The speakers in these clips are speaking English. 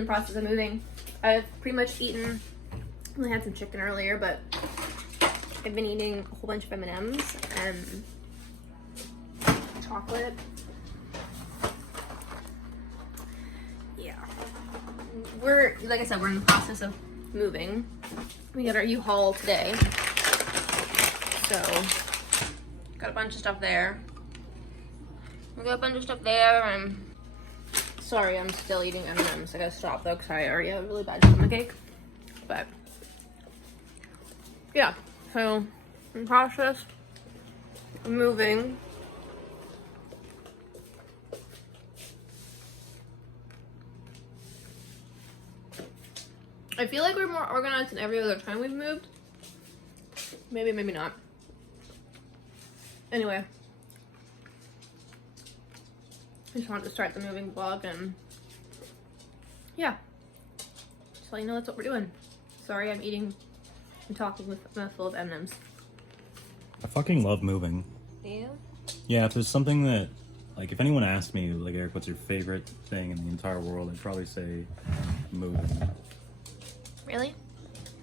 the process of moving. I've pretty much eaten, I only had some chicken earlier, but I've been eating a whole bunch of M&Ms and chocolate. Yeah. We're, like I said, we're in the process of moving. We got our U-Haul today. So, got a bunch of stuff there. We got a bunch of stuff there, and sorry, I'm still eating M&Ms. I gotta stop though, because I already have a really bad stomachache. But, yeah. So, in the process of moving. I feel like we're more organized than every other time we've moved. Maybe, maybe not. Anyway. I just wanted to start the moving vlog and yeah. Just let you know that's what we're doing. Sorry, I'm eating and talking with a mouthful of M&Ms. I fucking love moving. Do you? Yeah, if there's something that, like, if anyone asked me, like, Eric, what's your favorite thing in the entire world, I'd probably say moving. Really?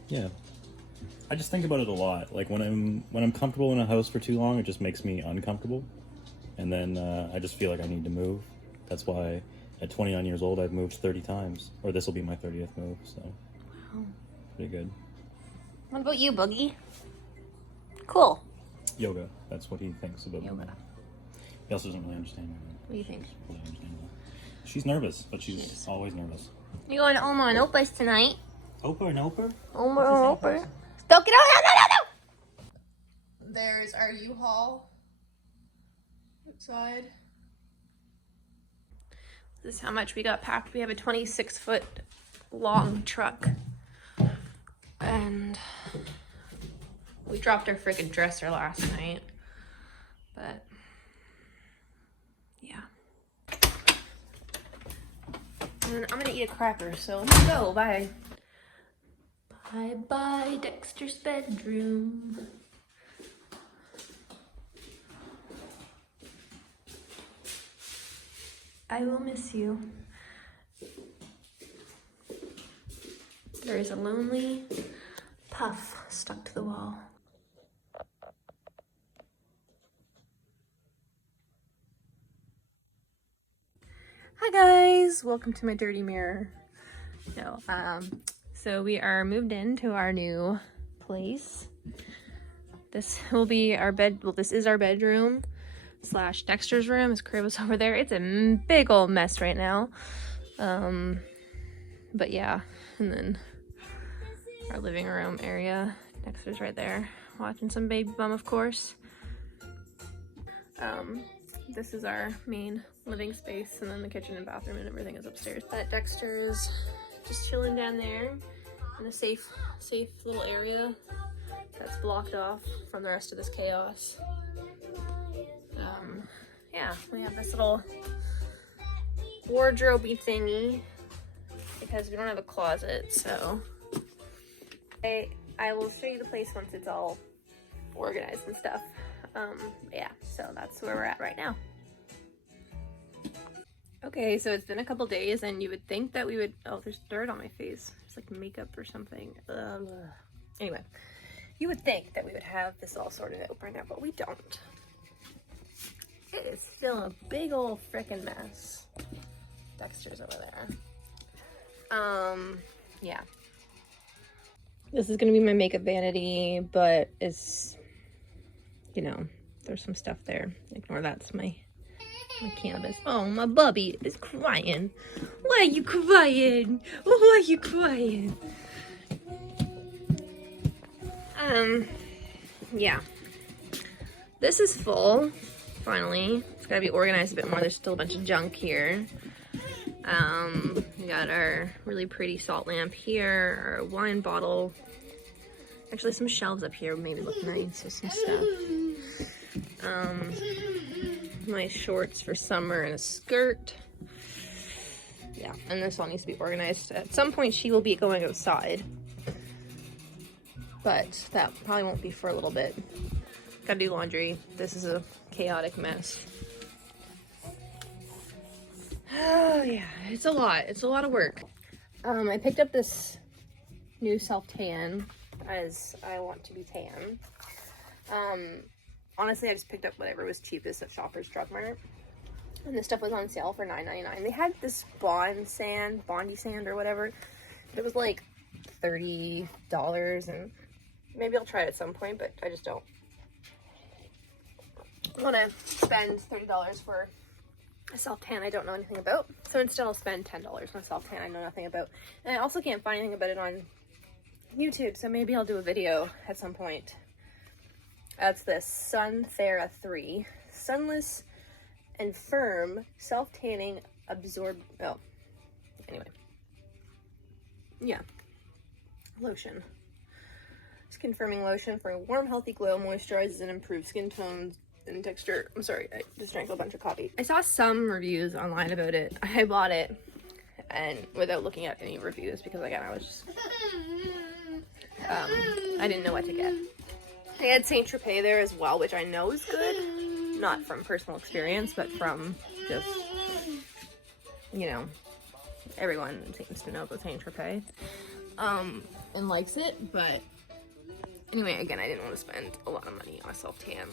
Yeah. I just think about it a lot. Like, when I'm comfortable in a house for too long, it just makes me uncomfortable. And then I just feel like I need to move. That's why at 29 years old, I've moved 30 times. Or this will be my 30th move, so. Wow. Pretty good. What about you, Boogie? Cool. Yoga. That's what he thinks about Yoga. moving. He also doesn't really understand me. What do you think? Really understandable. She's nervous, but she's always nervous. You're going to Oma and Opa's tonight. Opa and Opa? Oma and Opa. Don't get out! No! There's our U-Haul outside. This is how much we got packed. We have a 26-foot long truck. And we dropped our freaking dresser last night. But yeah. And I'm gonna eat a cracker, so let's go. Bye. Bye bye, Dexter's bedroom. I will miss you. There is a lonely puff stuck to the wall. Hi guys, welcome to my dirty mirror. No, so we are moved into our new place. This will be our bed. Well, this is our bedroom slash Dexter's room. His crib is over there. It's a big old mess right now. But yeah, and then our living room area. Dexter's right there, watching some Baby Bum, of course. This is our main living space, and then the kitchen and bathroom and everything is upstairs. But Dexter's just chilling down there in a safe little area that's blocked off from the rest of this chaos. Yeah, we have this little wardrobe-y thingy because we don't have a closet, so I will show you the place once it's all organized and stuff. Yeah, so that's where we're at right now. Okay, so it's been a couple days, and you would think that we would, oh, there's dirt on my face. It's like makeup or something. Anyway, you would think that we would have this all sorted out right now, but we don't. It is still a big old freaking mess. Dexter's over there. Yeah. This is gonna be my makeup vanity, but it's, you know, there's some stuff there. Ignore that's my cannabis. Oh, my bubby is crying. Why are you crying? Why are you crying? Yeah. This is full, finally. It's gotta be organized a bit more. There's still a bunch of junk here. We got our really pretty salt lamp here, our wine bottle. Actually, some shelves up here maybe look nice with some stuff. My shorts for summer and a skirt. Yeah, and this all needs to be organized. At some point, she will be going outside. But that probably won't be for a little bit. Gotta do laundry. This is a chaotic mess. Oh yeah, it's a lot. It's a lot of work. I picked up this new self-tan as I want to be tan. Honestly, I just picked up whatever was cheapest at Shoppers Drug Mart. And this stuff was on sale for $9.99. They had this Bondi sand or whatever. It was like $30, and maybe I'll try it at some point, but I just don't want to spend $30 for a self-tan I don't know anything about. So instead I'll spend $10 on a self-tan I know nothing about. And I also can't find anything about it on YouTube, so maybe I'll do a video at some point. That's the Sunthera 3. Sunless and firm self-tanning lotion. Skin firming lotion for a warm, healthy glow, moisturizes and improves skin tones and texture. I'm sorry, I just drank a bunch of coffee. I saw some reviews online about it. I bought it and without looking at any reviews because again I was just I didn't know what to get. They had Saint Tropez there as well, which I know is good. Not from personal experience, but from just, you know, everyone seems to know about Saint Tropez and likes it. But anyway, again, I didn't want to spend a lot of money on a self-tan.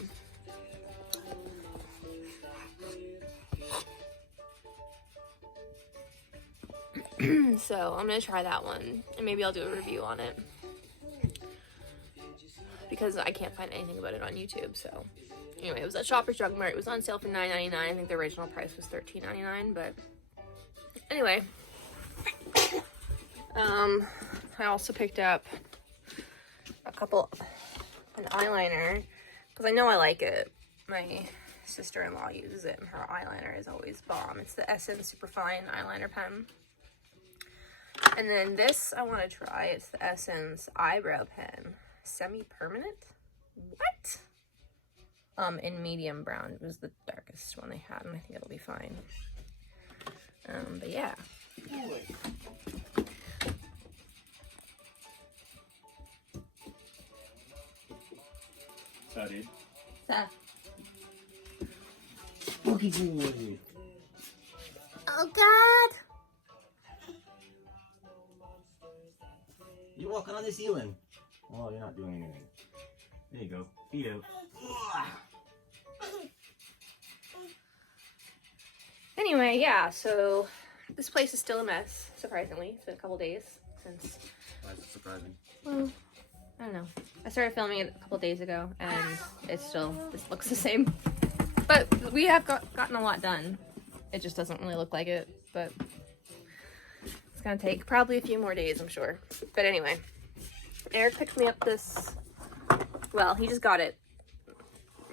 So I'm gonna try that one, and maybe I'll do a review on it because I can't find anything about it on YouTube. So anyway, it was at Shoppers Drug Mart. It was on sale for $9.99. I think the original price was $13.99. But anyway, I also picked up an eyeliner because I know I like it. My sister-in-law uses it, and her eyeliner is always bomb. It's the Essence Superfine eyeliner pen. And then this I want to try. It's the Essence Eyebrow Pen. Semi-permanent? What? In medium brown. It was the darkest one they had, and I think it'll be fine. But yeah. So, dude. Oh God! You're walking on the ceiling. Oh, you're not doing anything. There you go. Feet out. Anyway, yeah, so this place is still a mess, surprisingly. It's been a couple days since... Why is it surprising? Well, I don't know. I started filming it a couple days ago, and it's still... This looks the same. But we have gotten a lot done. It just doesn't really look like it, but... It's gonna take probably a few more days, I'm sure. But anyway, Eric picked me up this... Well, he just got it,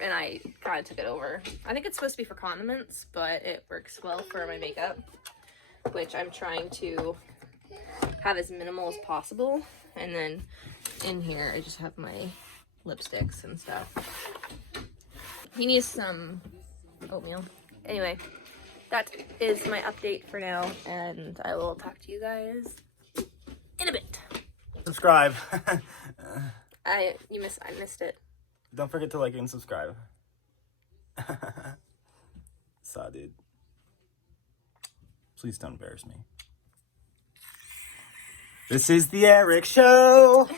and I kind of took it over. I think it's supposed to be for condiments, but it works well for my makeup, which I'm trying to have as minimal as possible. And then in here, I just have my lipsticks and stuff. He needs some oatmeal. Anyway, that is my update for now, and I will talk to you guys in a bit. Subscribe. I missed it. Don't forget to like and subscribe. Saw, dude. Please don't embarrass me. This is the Eric Show.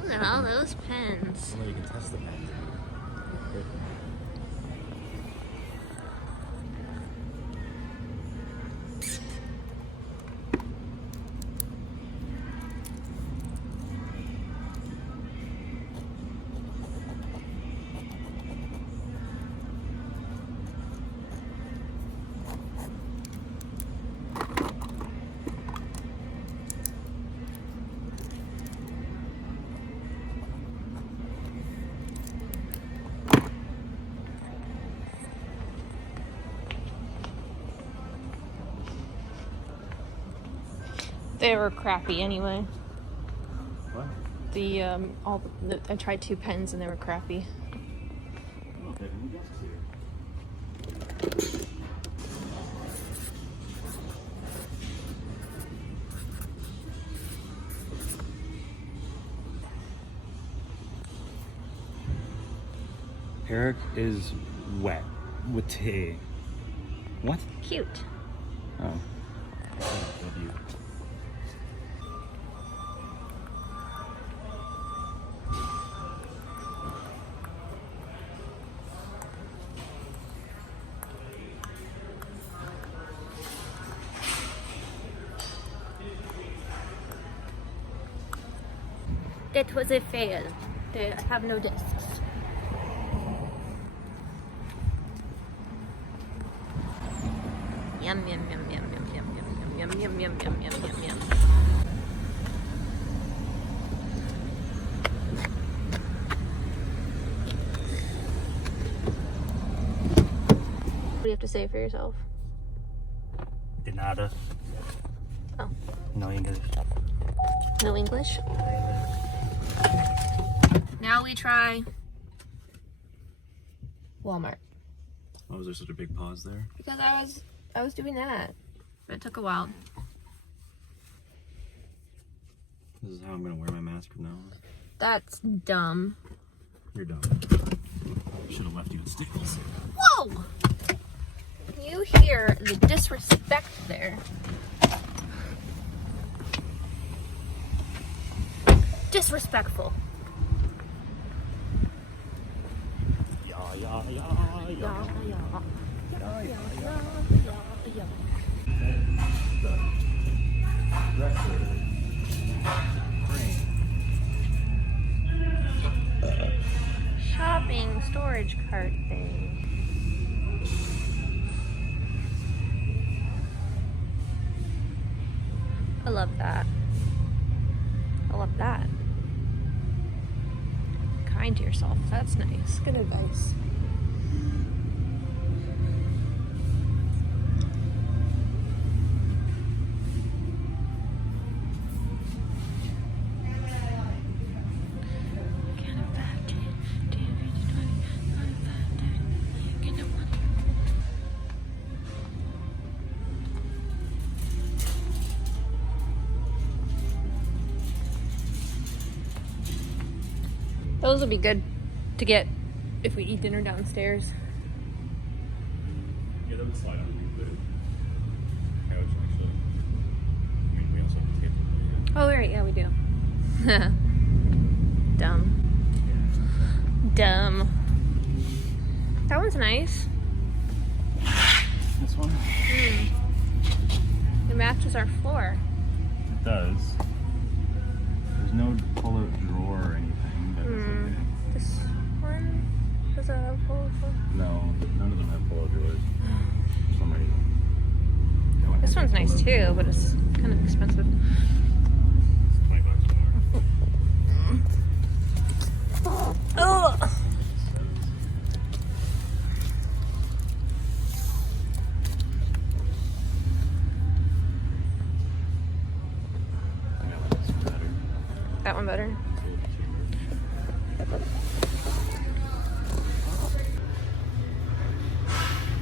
Look at all those pens. Well, you can test the pens. They were crappy anyway. What? I tried 2 pens and they were crappy. Eric is wet with tea. What? Cute. Oh. Love you. That was a fail. They have no discs. Yum yum yum yum yum yum yum yum yum yum yum yum yum yum. What do you have to say for yourself? De nada. Oh. No English. No English? Now we try Walmart. Why was there such a big pause there? Because I was doing that. But it took a while. This is how I'm gonna wear my mask from now on. That's dumb. You're dumb. Should have left you at Staples. Whoa! You hear the disrespect there. Disrespectful. Yeah, yeah, yeah, yeah. Yeah, yeah. Yeah, yeah, Yeah. Shopping storage cart thing. I love that. I love that. Kind to yourself. That's nice. Good advice. Those would be good to get if we eat dinner downstairs. Yeah, that would slide on the couch, actually. I mean, we also have to take Oh, right, yeah, we do. Dumb. Dumb. That one's nice. This one? It matches our floor. It does. There's no pull-out drawer or anything, but it's okay. This one does it have a pull-out drawer? No, none of them have pull-out drawers. For some reason. That one This has one's a nice pull-out. too, but it's kind of expensive. It's $20 more. Ugh. I like this one better. That one better.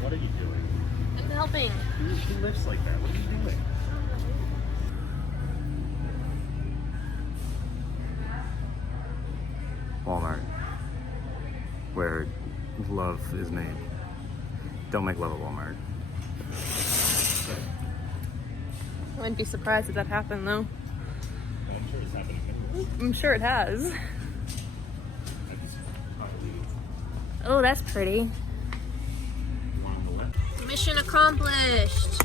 What are you doing? I'm helping. She lifts like that. What are you doing? Walmart, where love is made. Don't make love at Walmart. I wouldn't be surprised if that happened though. I'm sure it's happening. I'm sure it has. Oh, that's pretty. Mission accomplished.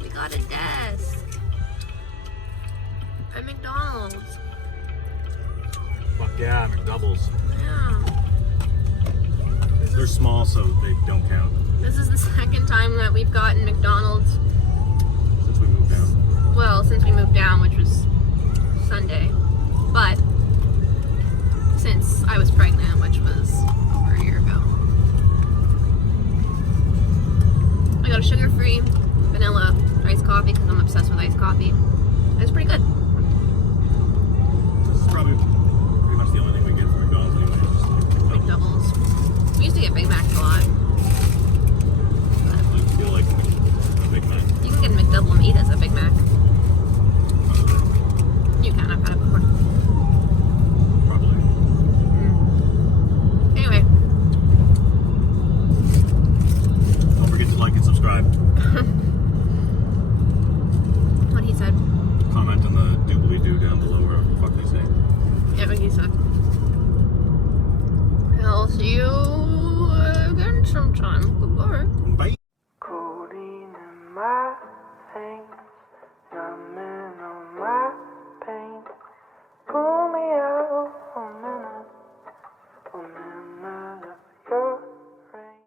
We got a desk at McDonald's. Fuck yeah, McDoubles. Yeah. They're small, so they don't count. This is the second time that we've gotten McDonald's. Since we moved down. Well, since we moved down, which was Sunday. But since I was pregnant, which was over a year ago. I got a sugar-free vanilla iced coffee because I'm obsessed with iced coffee. It's pretty good. This is probably pretty much the only thing we get from McDonald's anyway. Big doubles. We used to get Big Macs a lot. I feel like a Big Mac. You can get a McDouble meat as a Big Mac. You can. I've had it before. Probably. Anyway. Don't forget to like and subscribe. What he said. Comment on the doobly-doo down below, whatever the fuck they say. Yeah, what he said. I'll see you again sometime. Goodbye. Bye. Codeine in my